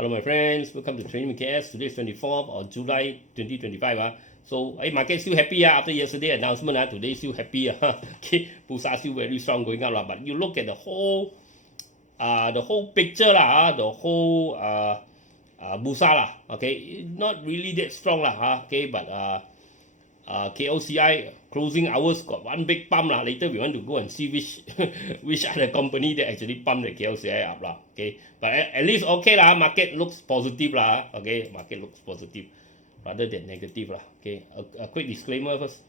Hello my friends, welcome to Training KS. Today is 24th of July 2025. So market still happy after yesterday announcement. Today still happy. Okay, Bursa still very strong going up. But you look at the whole picture, the whole Bursa, okay, not really that strong. Okay, but KLCI closing hours got one big pump. Later we want to go and see which other company that actually pump the KLCI up. Okay, but at least okay market looks positive. Okay, market looks positive rather than negative. Okay, a quick disclaimer first.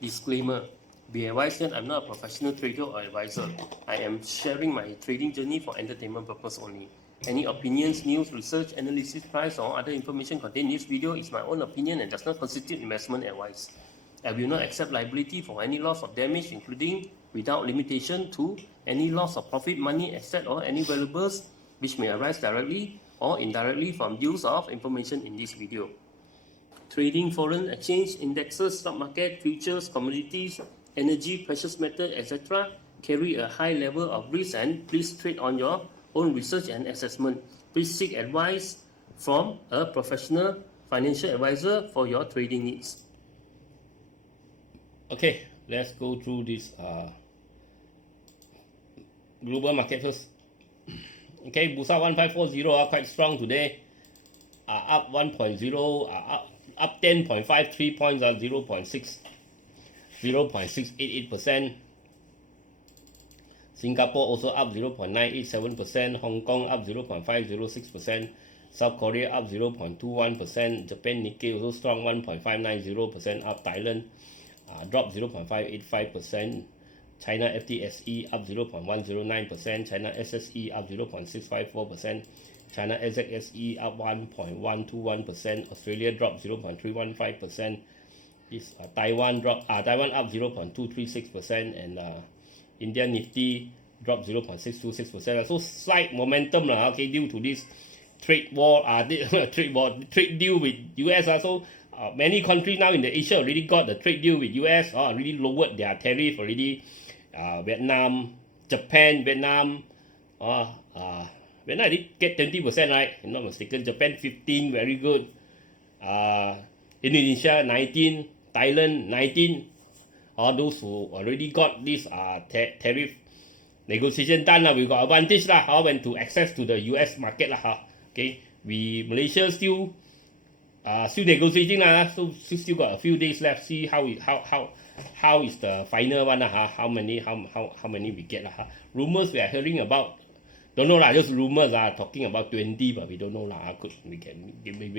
Disclaimer. Be advised that I'm not a professional trader or advisor. I am sharing my trading journey for entertainment purpose only. Any opinions, news, research, analysis, price, or other information contained in this video is my own opinion and does not constitute investment advice. I will not accept liability for any loss or damage, including, without limitation to, any loss of profit, money, asset, or any valuables which may arise directly or indirectly from use of information in this video. Trading foreign exchange, indexes, stock market, futures, commodities, energy, precious metal, etc. carry a high level of risk, and please trade on your own research and assessment. Please seek advice from a professional financial advisor for your trading needs. Okay, let's go through this global market first. Okay, Bursa 1540 quite strong today. Up 1.0, up 10.53 points, 0.688%. Singapore also up 0.987%. Hong Kong up 0.506%. South Korea up 0.21%. Japan Nikkei also strong 1.590% up. Thailand dropped 0.585%. China FTSE up 0.109%. China SSE up 0.654%. China NZSE up 1.121%. Australia dropped 0.315%. This Taiwan up 0.236%, and India Nifty dropped 0.626%. So slight momentum okay, due to this trade deal with US. So many countries now in the Asia already got the trade deal with US. Already lowered their tariff already. Vietnam, Japan, Vietnam did get 20%, right? If I'm not mistaken. Japan 15, very good. Indonesia 19, Thailand 19. All those who already got this tariff negotiation done, we got advantage when to access to the US market Okay, Malaysia still negotiating so still got a few days left. See how is the final one how many we get Rumors we are hearing about. Don't know just rumors talking about 20, but we don't know we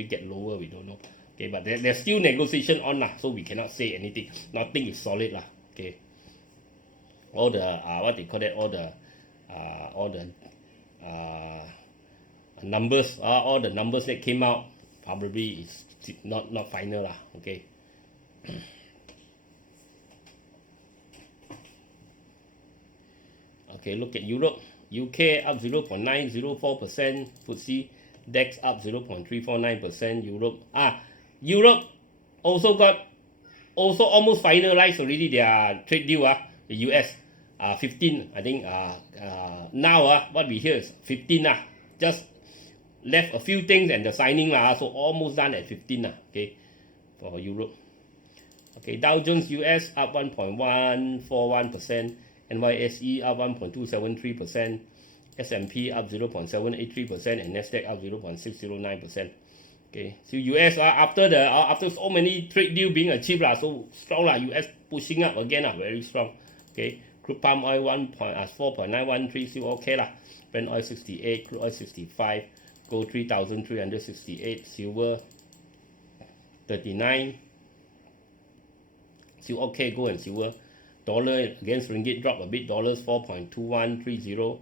get lower, we don't know. Okay, but there's still negotiation on so we cannot say anything. Nothing is solid Okay. All the what they call that, all the numbers, all the numbers that came out probably is not final Okay. Okay, look at Europe. UK up 0.904%, FTSE DAX up 0.349%. Europe also almost finalized already their trade deal. The US 15, I think. Now what we hear is 15 just left a few things and the signing so almost done at 15 okay, for Europe. Okay, Dow Jones US up 1.141%. NYSE up 1.273%, S&P up 0.783%, and NESTLE up 0.609%. Okay, so US after so many trade deal being achieved so strong US pushing up again very strong. Okay, crude palm oil 4.913 still okay Brent oil 68, crude oil 65, gold 3,368, silver 39, still okay, gold and silver. Dollar against ringgit drop a bit. Dollars 4.2130,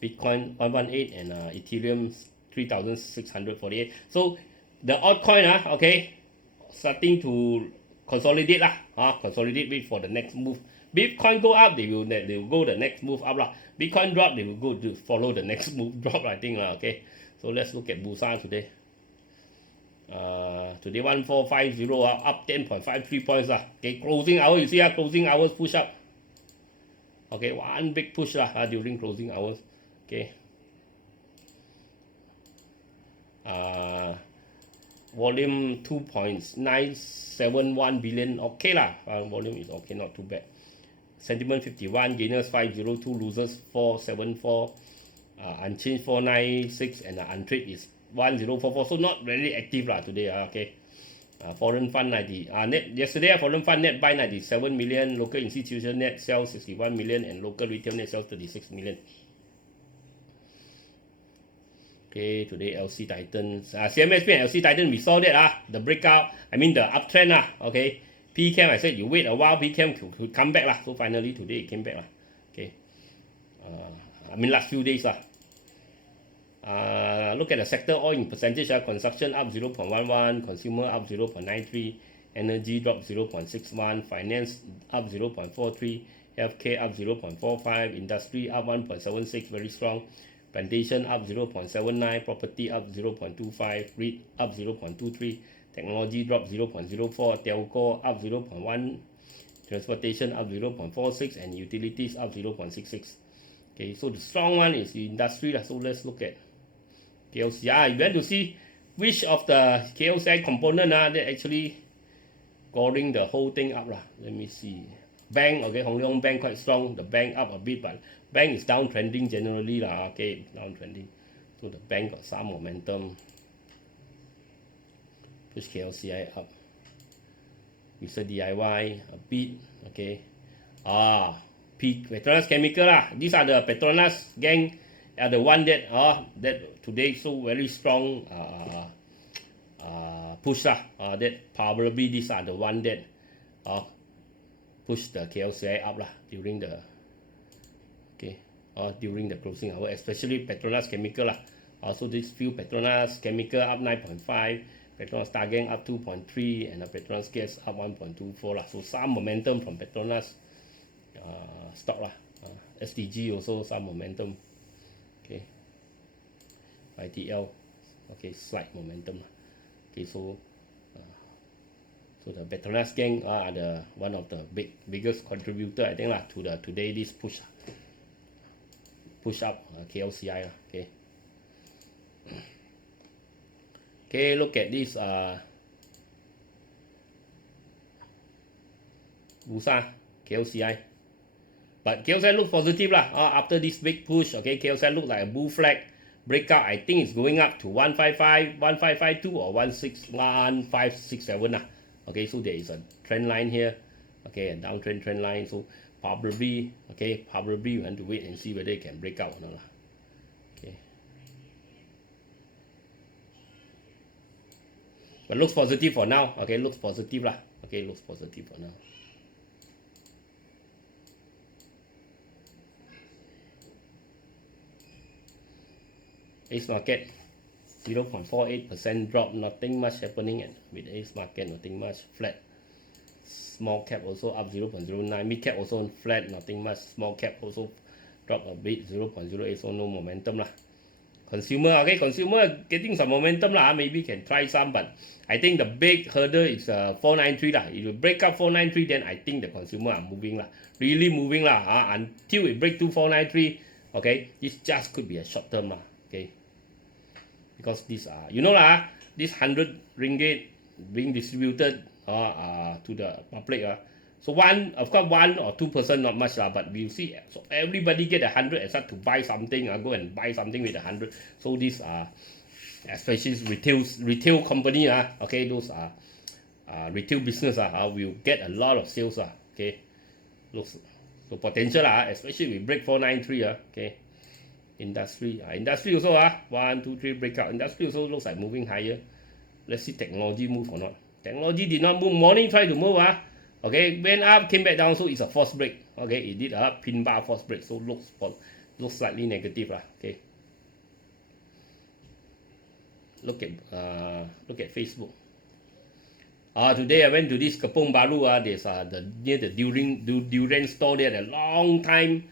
Bitcoin 118, and Ethereum 3,648. So the altcoin okay, starting to consolidate wait for the next move. Bitcoin go up, they will go the next move up Bitcoin drop, they will go to follow the next move drop, I think okay. So let's look at Bursa today. Today 1450 up 10.53 points lah. Okay, closing hour you see closing hours push up. Okay, one big push lah during closing hours. Okay. Volume 2.971 billion. Okay lah. Volume is okay, not too bad. Sentiment 51, gainers 502, losers 474, unchanged 496, and untrade is 1044. So not very active lah today. Okay. Foreign fund 90. Yesterday foreign fund net buy 97 million, local institution net sell 61 million, and local retail net sell 36 million. Okay, today LC Titan, CMSP and LC Titan, we saw that the breakout. I mean the uptrend Okay, PCAM, I said you wait a while, PCAM could come back So finally today it came back Okay. I mean last few days Look at the sector oil in percentage construction up 0.11, consumer up 0.93, energy drop 0.61, finance up 0.43, healthcare up 0.45, industry up 1.76, very strong, plantation up 0.79, property up 0.25, REIT up 0.23, technology drop 0.04, telco up 0.1, transportation up 0.46, and utilities up 0.66. Okay, so the strong one is the industry so let's look at KLSE. You want to see which of the KLSE component that actually scoring the whole thing up Let me see. Bank, okay, Hong Leong Bank quite strong. The bank up a bit, but bank is downtrending generally Okay, downtrending. So the bank got some momentum. Push KLSE up. Mr. DIY a bit. Okay. Petronas Chemical These are the Petronas gang. Are the one that today so very strong push that probably these are the one that push the KLSE up during the during the closing hour, especially Petronas Chemical so this few Petronas Chemical up 9.5, Petronas Targang up 2.3, and Petronas Gas up 1.24 so some momentum from Petronas stock SDG also some momentum. Okay, ITL, okay, slight momentum. Okay, so the Petronas gang are the one of the biggest contributor I think to the today this push up KLSE Okay. Okay, look at this Bursa KLSE. But KLSE looks positive after this big push. Okay, KLSE looks like a bull flag breakout. I think it's going up to 155, 1552 or 1567 Okay, so there is a trend line here. Okay, a downtrend trend line. So probably you want to wait and see whether it can break out or not. Okay. But looks positive for now. Okay, looks positive Okay, looks positive for now. Ace market 0.48% drop, nothing much happening with Ace market, nothing much, flat. Small cap also up 0.09, mid cap also flat, nothing much, small cap also drop a bit 0.08, so no momentum Consumer, consumer getting some momentum maybe can try some, but I think the big hurdle is 493 If you break up 493, then I think the consumer are moving really moving until it break to 493. Okay, this just could be a short term okay. Because this this 100 ringgit being distributed to the public so of course 1 or 2% not much but we see so everybody get 100 and start to buy something go and buy something with 100. So these especially retail company okay, those retail business will get a lot of sales okay. Looks so potential especially we break 493 okay. Industry also 1 2 3 breakout. Industry also looks like moving higher. Let's see technology move or not. Technology did not move. Morning tried to move okay, went up, came back down, so it's a false break. Okay, it did a pin bar false break, so looks slightly negative okay. Look at Facebook. Today I went to this Kepong Baru. There's near the durian store there, a long time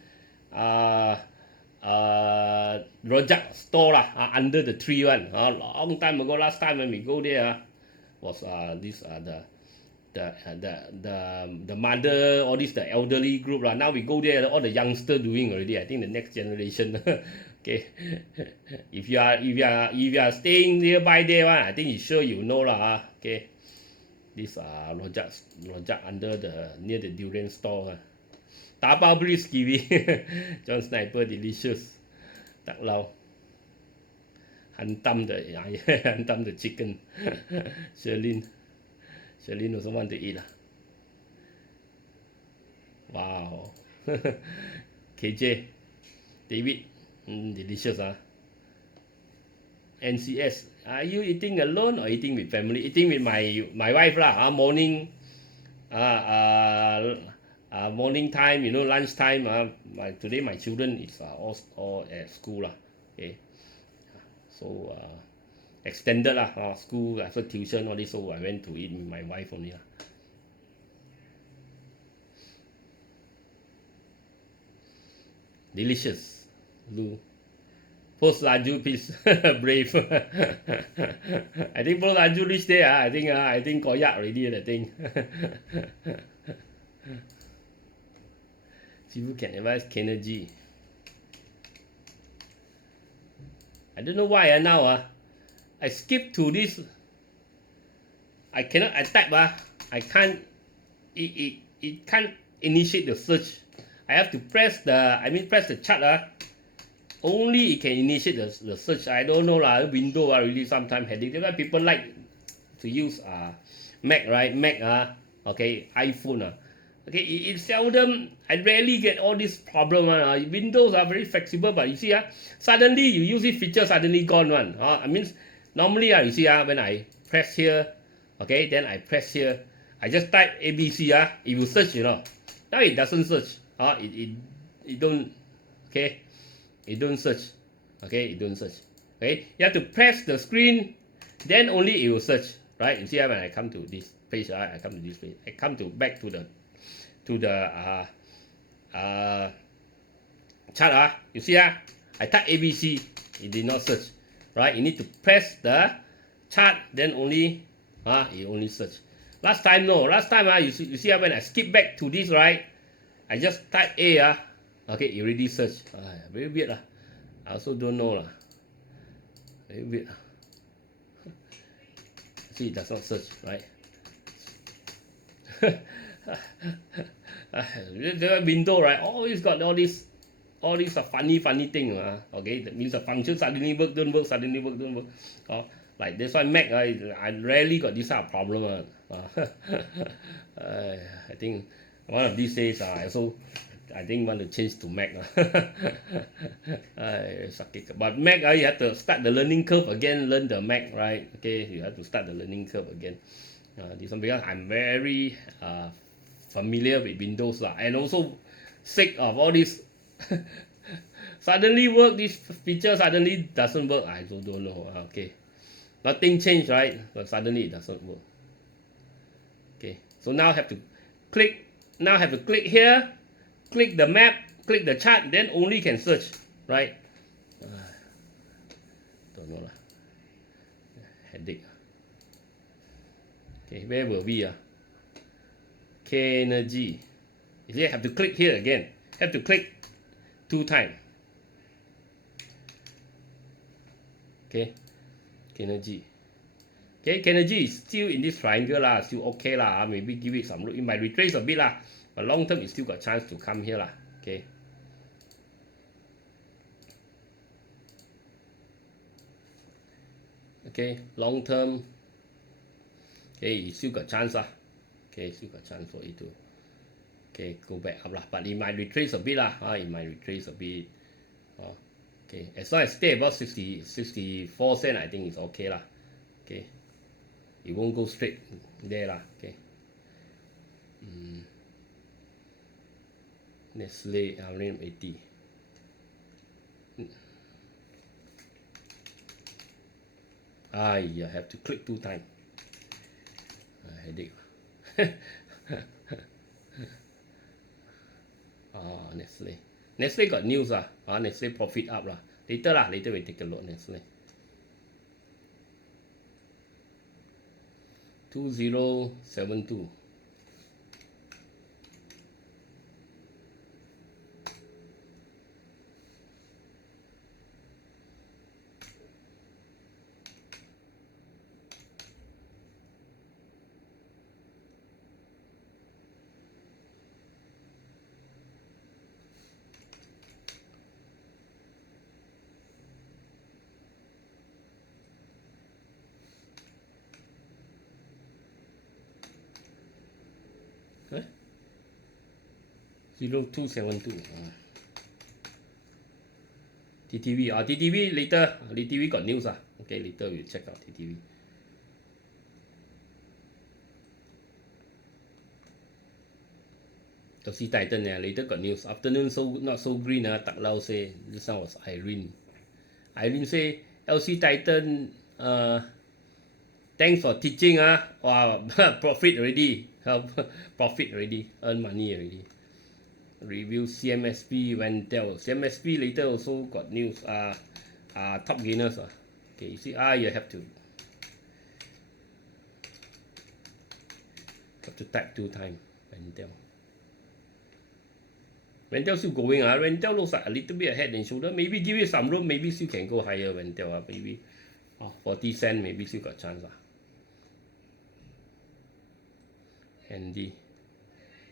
rojak store under the tree one. Long time ago, last time when we go there, was this the mother, all this the elderly group lah. Now we go there, all the youngster doing already. I think the next generation. Okay, if you are staying nearby there, I think you sure you know lah. Okay, this rojak under the near the durian store. Dabao breeze kiwi, John Sniper delicious. Tak lau. Hantam the chicken. Sherlyn also want to eat lah. Wow. KJ, David, delicious NCS, are you eating alone or eating with family? Eating with my wife lah. Morning, morning time, lunch time. Today my children is all at school lah. Okay. So extended lah, school after tuition all this, so I went to eat with my wife only lah. Delicious. Lou. Post laju please. Brave. I think post laju reach there. I think koyak already that thing. People can advise Kennedy. I don't know why now I skip to this. I cannot. I type I can't. It can't initiate the search. I have to press the chart only it can initiate the search. I don't know lah. Windows really sometimes headache. That's why people like to use Mac, right? Mac okay, iPhone okay, it seldom. I rarely get all this problem Windows are very flexible, but you see suddenly you use this feature, suddenly gone one. I mean normally you see when I press here, okay, then I press here, I just type ABC it will search, now it doesn't search. It don't, okay, it don't search, okay, it don't search, okay. You have to press the screen, then only it will search, right? You see when I come to this page, I come to this page, I come to back to the chart. You see I type ABC, it did not search, right? You need to press the chart, then only it only search. Last time no, you see when I skip back to this, right? I just type A okay, it already search. Very weird I also don't know very weird see, it does not search, right? The window, right? Always got all these funny thing okay, that means the function suddenly work, don't work, suddenly work, don't work. Like that's why Mac I rarely got this kind of problem I think one of these days I think want to change to Mac but Mac you have to start the learning curve again, learn the Mac, right? Okay, you have to start the learning curve again. This one because I'm very familiar with Windows and also sick of all this suddenly work, this feature suddenly doesn't work. I don't know. Okay, nothing changed, right? But suddenly it doesn't work. Okay, so now I have to click. Now I have to click here, click the map, click the chart, then only can search, right? Don't know headache. Okay, where were we? K-Energy. You see, I have to click here again. Have to click 2 times. Okay, K-Energy. Okay, K-Energy is still in this triangle still okay maybe give it some look. It might retrace a bit but long term it still got chance to come here okay. Okay, long term. Okay, it still got chance okay, still got chance for it to go back up but it might retrace a bit it might retrace a bit. Okay, as long as stay about 64 cents, I think it's okay okay. It won't go straight there okay. Nestle RM80. You have to click 2 times. Headache. Nestle got news Nestle profit up later we take a look. Nestle. 2072. Huh? 0272. TTV. TTV later. TTV got news. Okay, later we'll check out TTV. EIDITON, later got news. Afternoon not so green. Tak Lau say this one was Irene. Irene say EIDITON, thanks for teaching. Wow, profit already. Profit already. Earn money already. Review CMSP, Wentel. CMSP later also got news. Top gainers. Okay, you see, you have to type 2 times. Wentel. Wentel still going. Wentel looks like a little bit ahead and shoulder. Maybe give it some room. Maybe still can go higher. Wentel. Maybe 40 cents. Maybe still got chance. Andy.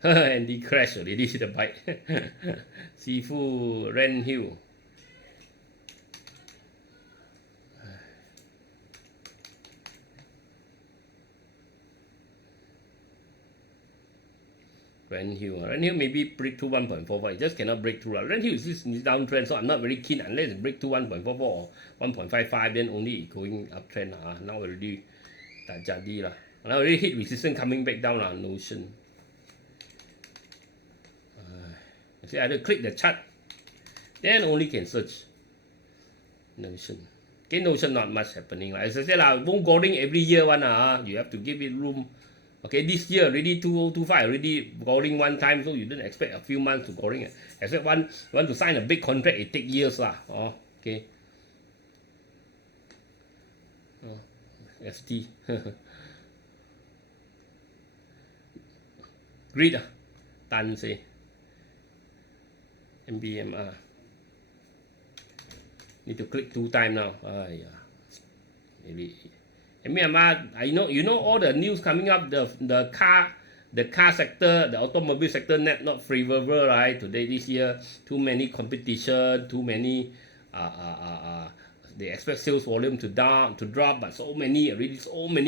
Andy crashed already. See the bike. Sifu Ren Hill. Ren Hill maybe break through 1.44. It just cannot break through. Ren Hill is this downtrend, so I'm not very keen unless it break through 1.44 or 1.55, then only going uptrend. Now already tak jadi lah. Now already hit resistance coming back down lah. Notion. See, either click the chart, then only can search. Notion. Okay, Notion not much happening. As I said, won't going every year one. You have to give it room. Okay, this year already 2025 already going one time, so you don't expect a few months to going. Except want to sign a big contract, it take years lah. Okay. ST. Greed. Tan say. MBMR. Need to click 2 times now. Maybe. MBMR, you know all the news coming up, the car sector, the automobile sector not favorable, right? Today, this year, too many competition, too many they expect sales volume to drop, but so many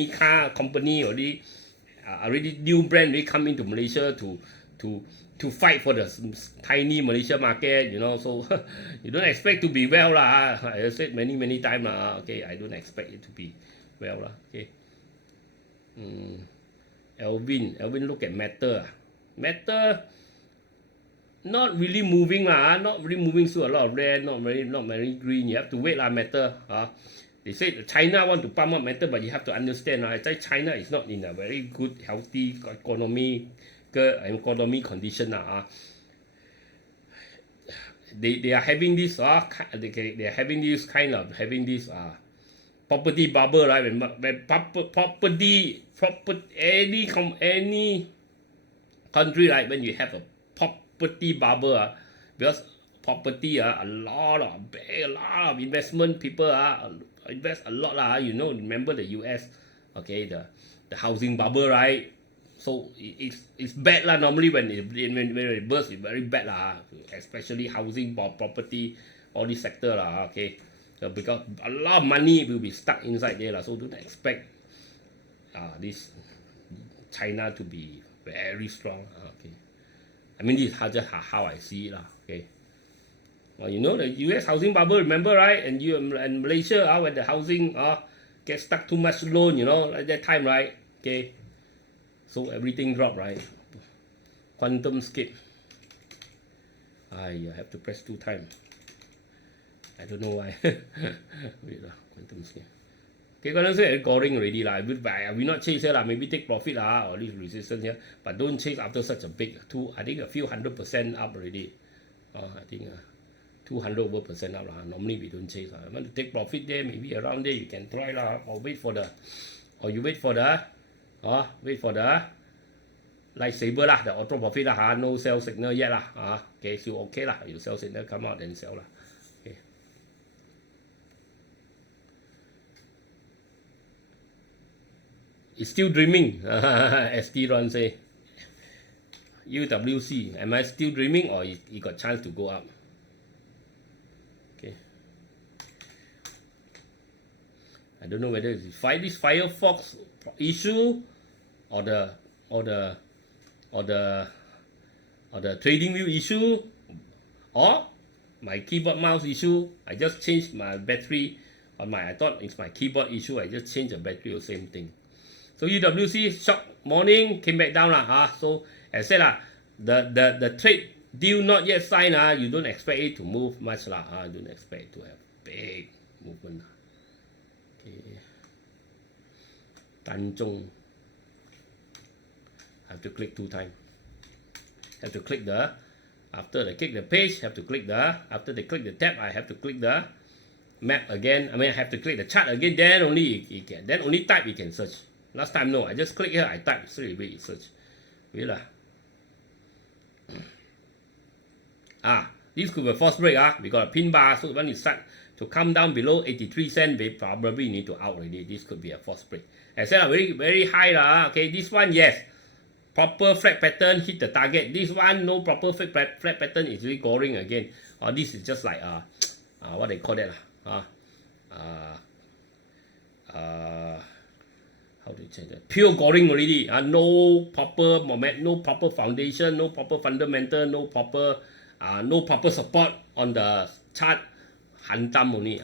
car company already new brand already come into Malaysia to fight for the tiny Malaysia market, so you don't expect to be well lah. I said many times lah. Okay, I don't expect it to be well lah. Okay. Alvin look at Matter. Matter not really moving lah. Not really moving through a lot of red, not very green. You have to wait lah. Matter. They say China want to pump up Matter, but you have to understand. I say China is not in a very good, healthy economy condition. They are having this. They are having this kind of property bubble, right? When property any country, right? When you have a property bubble, because property, a lot of investment people invest a lot lah. Remember the US, okay, the housing bubble, right? So it's bad lah. Normally when it bursts, it's very bad lah. Especially housing, property, all this sector lah. Okay. Because a lot of money will be stuck inside there. So don't expect this China to be very strong. Okay. I mean, this is just how I see it. Okay. Well, the US housing bubble, remember, right? And Malaysia, when the housing gets stuck too much loan, at that time, right? Okay. So everything dropped, right? Quantum skip. You have to press 2 times. I don't know why. Wait lah, quantum skip. Okay, quantum skip going already lah. I will not chase here lah. Maybe take profit lah, or at least resistance here. But don't chase after such a big I think a few 100% up already. I think 200% up lah. Normally we don't chase lah. I want to take profit there, maybe around there you can try lah, or you wait for the Wait for the lightsaber lah, the auto profit lah, no sell signal yet lah, okay, still okay lah, you sell signal come out then sell lah. Okay. It's still dreaming, ST Ron say. UWC, am I still dreaming or it got chance to go up? Okay. I don't know whether it's this Firefox issue or the trading view issue or my keyboard mouse issue. I just changed my battery on I thought it's my keyboard issue. I just changed the battery, the same thing. So UWC shock morning came back down lah. So as I said the trade deal not yet signed you don't expect it to move much lah. Don't expect to have big movement. Okay. Tanjong. Have to click 2 times. Have to click after they click the page, have to click after they click the tab, I have to click the map again. I mean, I have to click the chart again, then only it can, then only type it can search. Last time, no, I just click here, I type, straight away it search. Wait lah. This could be a false break, we got a pin bar, so when it start to come down below 83 cents, we probably need to out already. This could be a false break. I said very, very high lah, okay, this one, yes. Proper flat pattern, hit the target. This one, no proper flat pattern, is really goring again. This is just like, what they call that? How do you say that? Pure goring already. No proper moment, no proper foundation, no proper fundamental, no proper support on the chart. Hantam only.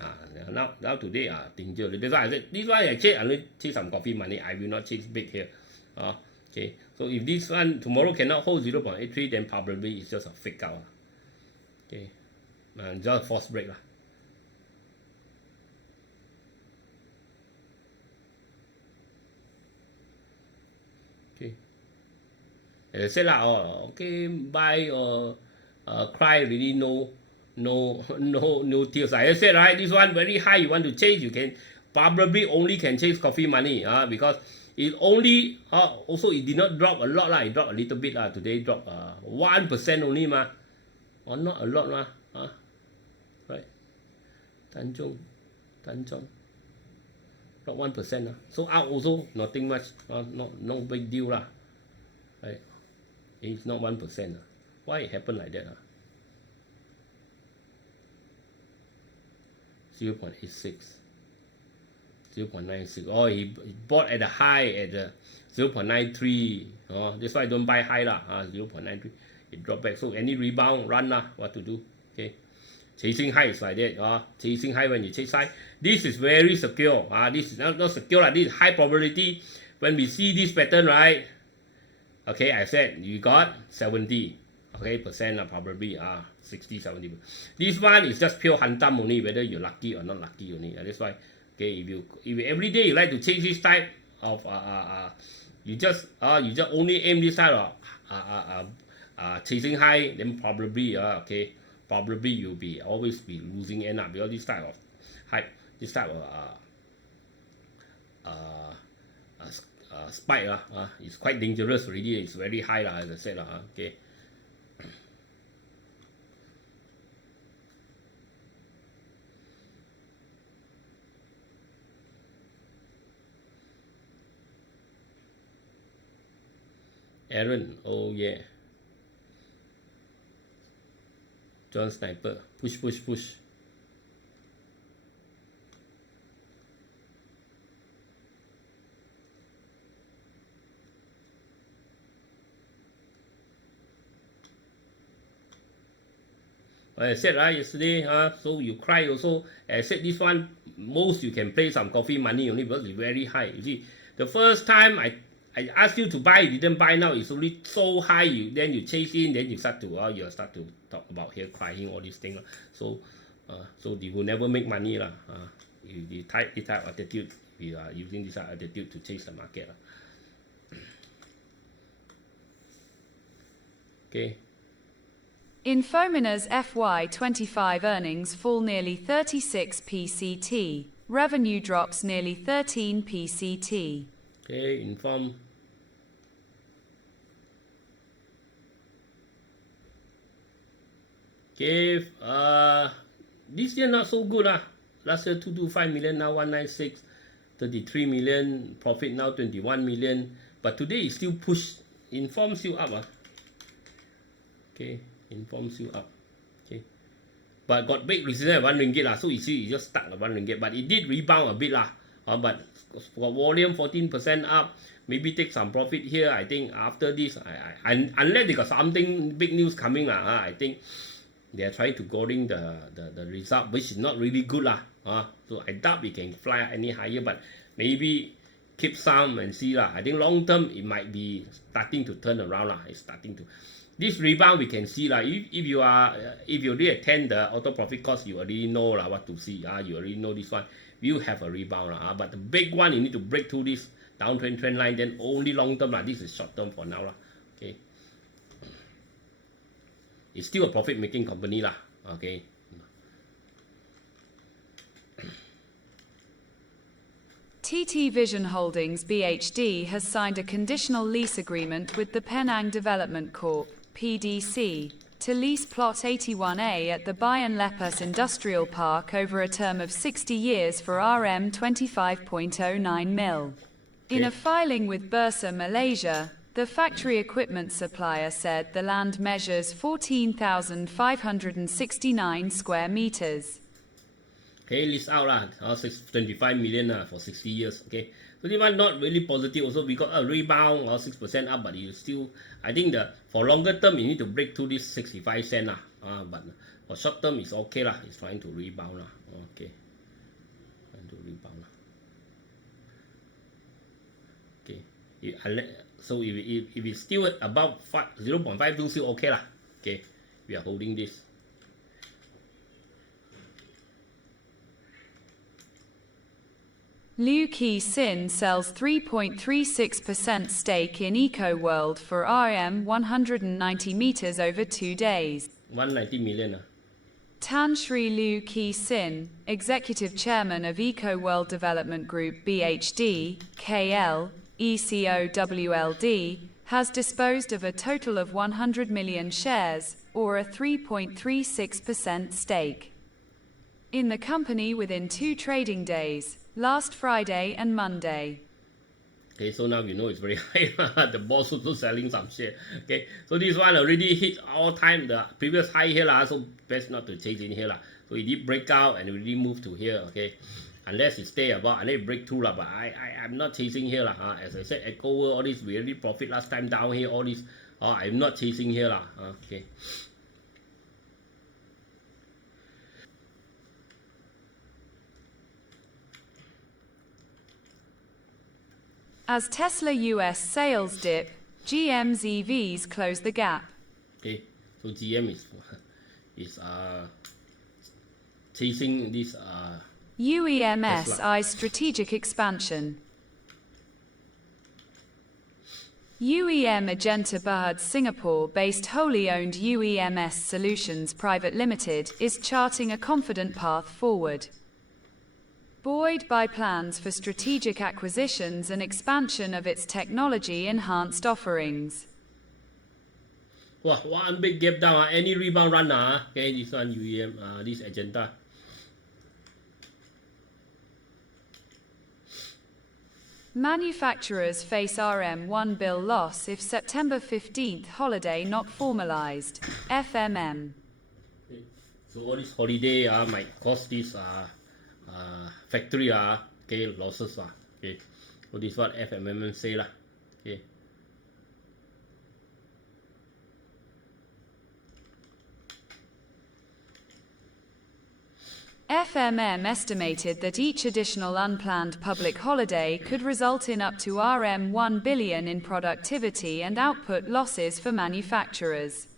Now today, danger. That's why I said, this one actually I only chase some coffee money. I will not chase big here. Okay, so if this one tomorrow cannot hold 0.83, then probably it's just a fake out. Okay, just a false break lah. Okay, as I said lah, okay, buy or cry really no tears. As I said, right, this one very high. You want to chase, you can probably only can chase coffee money, because it only also it did not drop a lot lah. It dropped a little bit lah. Today dropped 1% only ma, or not a lot ma. Right? Tanjong drop 1% lah. So out also nothing much. No big deal lah. Right? It's not 1% lah. Why it happened like that? 0.86. 0.96. He bought at the high at the 0.93. That's why I don't buy high lah. 0.93. It dropped back. So any rebound, run lah. What to do? Okay. Chasing high is like that. Chasing high when you chase high. This is very secure. This is not secure lah. This is high probability. When we see this pattern, right? Okay, I said you got 70. Okay, percent probably 60, 70. This one is just pure hantam only, whether you're lucky or not lucky only. That's why. Okay, if you every day you like to chase this type of you just only aim this type of chasing high, then probably probably you'll be always be losing end up, because this type of hype, this type of spike is quite dangerous already. It's very high as I said okay. Aaron, oh yeah. John Sniper, push. I said yesterday, so you cry also. I said this one, most you can play some coffee money only because it's very high. You see, the first time I asked you to buy, you didn't buy. Now it's already so high. Then you chase in, then you start to talk about here crying all these things. So you will never make money lah. You type this type of attitude. We are using this type of attitude to chase the market lah. Okay. Infomina's FY25 earnings fall nearly 36 PCT. Revenue drops nearly 13 PCT. Okay, Inform. Okay, this year not so good lah. Last year 225 million, now 196, 33 million, profit now 21 million. But today it still informs you up. Okay, informs you up. Okay, but got big resistance at 1 ringgit lah. So you see, it just stuck at 1 ringgit. But it did rebound a bit lah. But for volume 14% up, maybe take some profit here. I think after this, unless they got something big news coming lah, I think they are trying to goring the result, which is not really good lah. So I doubt it can fly any higher, but maybe keep some and see lah. I think long term it might be starting to turn around lah. It's starting to. This rebound we can see lah. If you already attend the auto profit course, you already know lah what to see. You already know this one. You have a rebound lah. But the big one, you need to break through this downtrend trend line. Then only long term lah. This is short term for now lah. Okay. It's still a profit making company lah. Okay. TT Vision Holdings BHD has signed a conditional lease agreement with the Penang Development Corp. PDC to lease plot 81A at the Bayan Lepas Industrial Park over a term of 60 years for Rm 25.09 mil. In a filing with Bursa Malaysia, the factory equipment supplier said the land measures 14,569 square meters. Okay, list out lah. 25 million for 60 years. Okay, so this one not really positive. Also, we got a rebound or 6% up, but you still, I think for longer term you need to break through this 65 cent lah. But for short term it's okay lah. It's trying to rebound lah. Okay, trying to rebound lah. Okay, so if it's still above 0.52, still okay lah. Okay, we are holding this. Liu Qi-sin sells 3.36% stake in ECOWLD for Rm 190 meters over 2 days. 190 million. Tan Sri Liu Qi-sin, executive chairman of ECOWLD Development Group BHD, KLSE, has disposed of a total of 100 million shares, or a 3.36% stake, in the company within 2 trading days, last Friday and Monday. Okay, so now we know it's very high. The boss also selling some share. Okay, so this one already hit all time the previous high here lah. So best not to chase in here lah. So it did break out and it really moved to here. Okay, unless it stay above, unless it break through lah. But I'm not chasing here lah. As I said, ECOWLD, all this we already profit last time down here. All this, I'm not chasing here lah. Okay. As Tesla US sales dip, GM's EVs close the gap. Okay, so GM is chasing this UEMS Tesla. eyes strategic expansion. EDGENTA Berhad Singapore-based wholly owned UEMS Solutions Private Limited is charting a confident path forward, buoyed by plans for strategic acquisitions and expansion of its technology-enhanced offerings. Wow, one big gap down. Any rebound run okay, this one this EDGENTA. Manufacturers face RM1 bill loss if September 15th holiday not formalized. FMM. So all this holiday might cause this factory okay, losses okay. So this is what FMM say lah. Okay. FMM estimated that each additional unplanned public holiday could result in up to RM1 billion in productivity and output losses for manufacturers.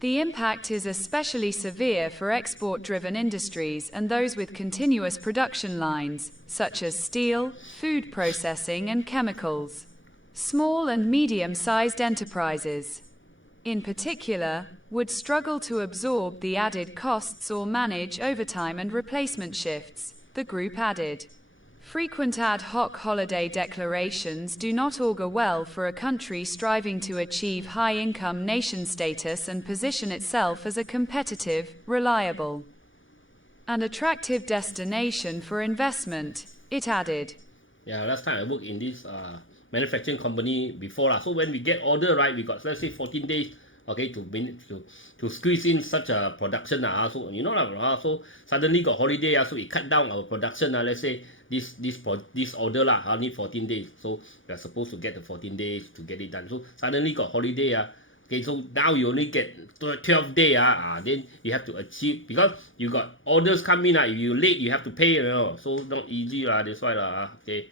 The impact is especially severe for export-driven industries and those with continuous production lines, such as steel, food processing and chemicals. Small and medium-sized enterprises, in particular, would struggle to absorb the added costs or manage overtime and replacement shifts, the group added. Frequent ad hoc holiday declarations do not augur well for a country striving to achieve high-income nation status and position itself as a competitive, reliable, and attractive destination for investment, it added. Yeah, last time I worked in this manufacturing company before lah. So when we get order, right, we got let's say 14 days, okay, to squeeze in such a production so you know lah, so suddenly got holiday so we cut down our production let's say this order lah, need 14 days, so we are supposed to get the 14 days to get it done. So suddenly got holiday okay, so now you only get 12 days then you have to achieve, because you got orders come in if you late you have to pay, so not easy that's why okay,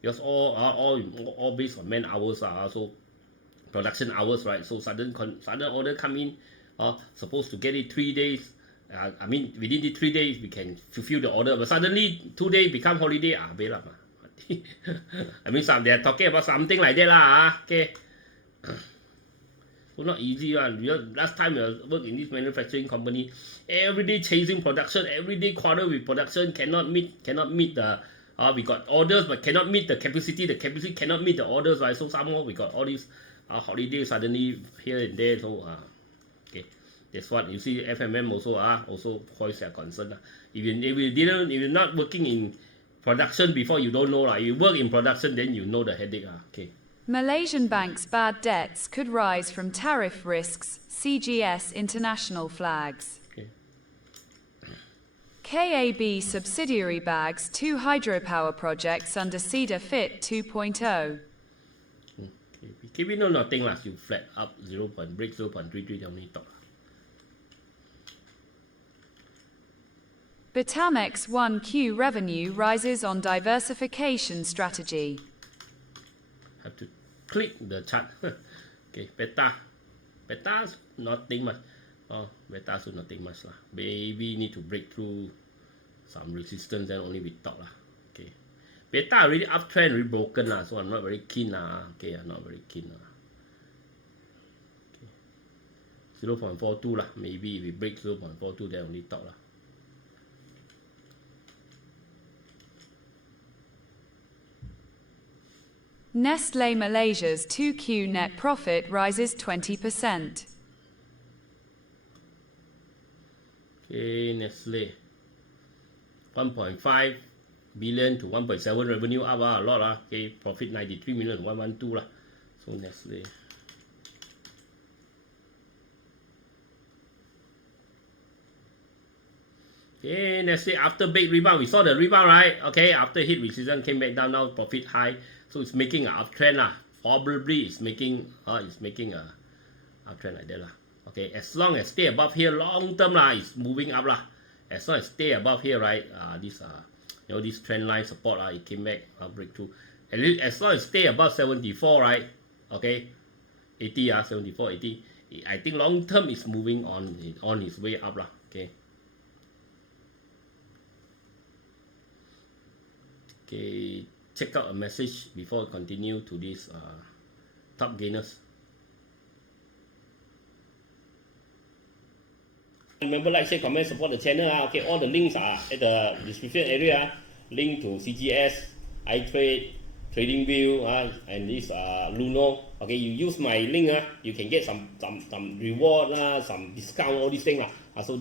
because all based on man hours so production hours, right? So sudden order come in, supposed to get it 3 days. I mean within the 3 days we can fulfill the order, but suddenly 2 days become holiday. I mean they are talking about something like that okay. So not easy last time I worked in this manufacturing company, every day chasing production, every day quarter with production, cannot meet the we got orders but cannot meet the capacity cannot meet the orders, right? So somehow we got all these holidays suddenly here and there, so okay, that's what you see. FMM also voice their concern. If you're not working in production before, you don't know you work in production, then you know the headache okay. Malaysian banks' bad debts could rise from tariff risks, CGS International flags. Okay. KAB subsidiary bags 2 hydropower projects under CEDA Fit 2.0. KB no nothing you flat up break 0.33 only talk. Bitamex 1Q revenue rises on diversification strategy. Have to click the chart. Okay, beta's nothing much. Beta so nothing much maybe need to break through some resistance, then only we talk okay. Beta already uptrend, already broken so I'm not very keen okay, I'm not very keen okay. 0.42 maybe if we break 0.42 then only talk Nestle Malaysia's 2Q net profit rises 20%. Okay, Nestle 1.5 billion to 1.7 revenue up a lot okay, profit 93 million 112 so Nestle. Okay, Nestle after big rebound, we saw the rebound, right? Okay, after hit resistance came back down, now profit high, so it's making an uptrend probably it's making a uptrend like that okay. As long as stay above here long term it's moving up as long as stay above here, right? This trend line support it came back breakthrough, at least as long as stay above 74, right? Okay, 80 74 80, I think long term is moving on its way up okay. Okay, check out a message before we continue to this top gainers. Remember, like, share, comment, support the channel okay, all the links are at the description area. Link to CGS, iTrade, TradingView and this Luno. Okay, you use my link you can get some reward some discount, all these things so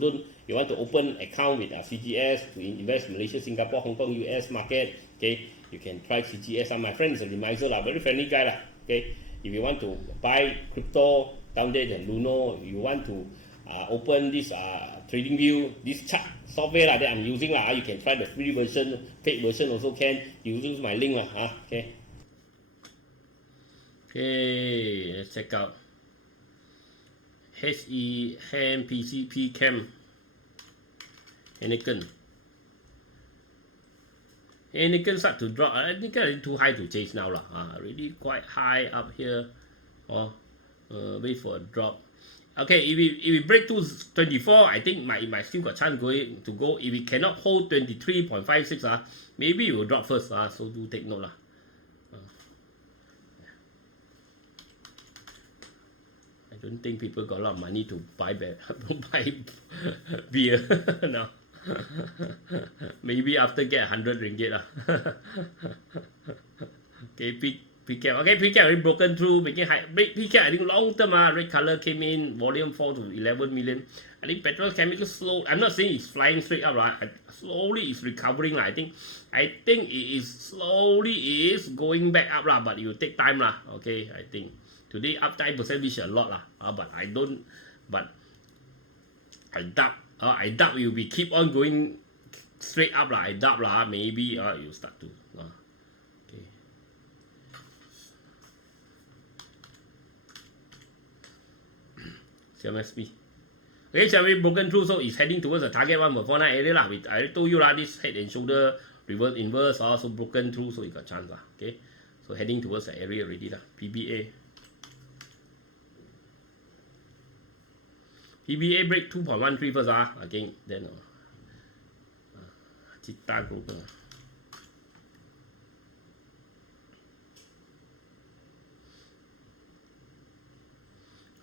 you want to open account with CGS to invest Malaysia, Singapore, Hong Kong, US market, okay, you can try CGS. My friend is a remiser very friendly guy okay. If you want to buy crypto down there, then Luno. You want to open this TradingView, this chart software that I'm using you can try the free version, paid version also can. You use my link okay. Okay, let's check out HEM PCP Chem Heineken start to drop. I think it's too high to chase now really quite high up here wait for a drop. Okay, if we break to 24, I think it might still got chance to go. If we cannot hold 23.56 maybe it will drop first so do take note I don't think people got a lot of money to buy beer now. Maybe after get 100 ringgit lah. Okay, PCAP. Okay, PCAP already broken through, making high. PCAP, I think long term, red color came in, volume fall to 11 million. I think petrochemical slow. I'm not saying it's flying straight up, right? Slowly it's recovering, lah. I think it is slowly going back up, lah. But it will take time, lah. Okay, I think today up 10%, which is a lot, lah. But I doubt it will be keep on going straight up, lah. I doubt, lah. Maybe you start to. Okay. CMSP. Okay, CMSP broken through, so it's heading towards the target 1.49 area, lah. I told you, lah, this head and shoulder reverse inverse also broken through, so it got chance, lah. Okay, so heading towards the area already, lah. PBA break 2.13 first, again, then Cita Global.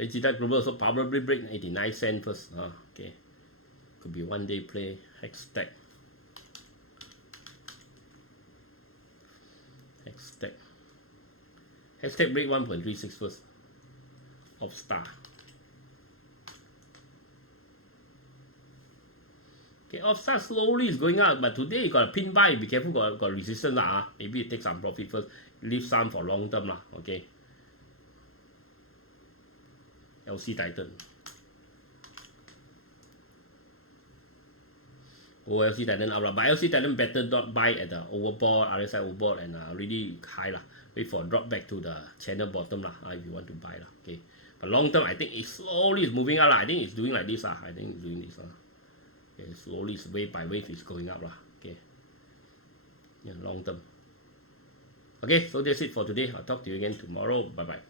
Cita Global so probably break 89 cents first. Okay, could be one day play. HEXTECH break 1.36 first. Of Star. Okay, Offstar slowly is going up, but today you got a pin buy. Be careful, got resistance, lah. Maybe you take some profit first, leave some for long term, lah. Okay. LC Titan. LC Titan up, lah. But LC Titan better not buy at the overbought, RSI overbought, and really high, lah. Wait for a drop back to the channel bottom, lah. If you want to buy, lah. Okay. But long term, I think it slowly is moving up, lah. I think it's doing like this, lah. I think it's doing this, lah. Okay, slowly, wave by wave, it's going up, lah. Okay. Yeah, long term. Okay, so that's it for today. I'll talk to you again tomorrow. Bye bye.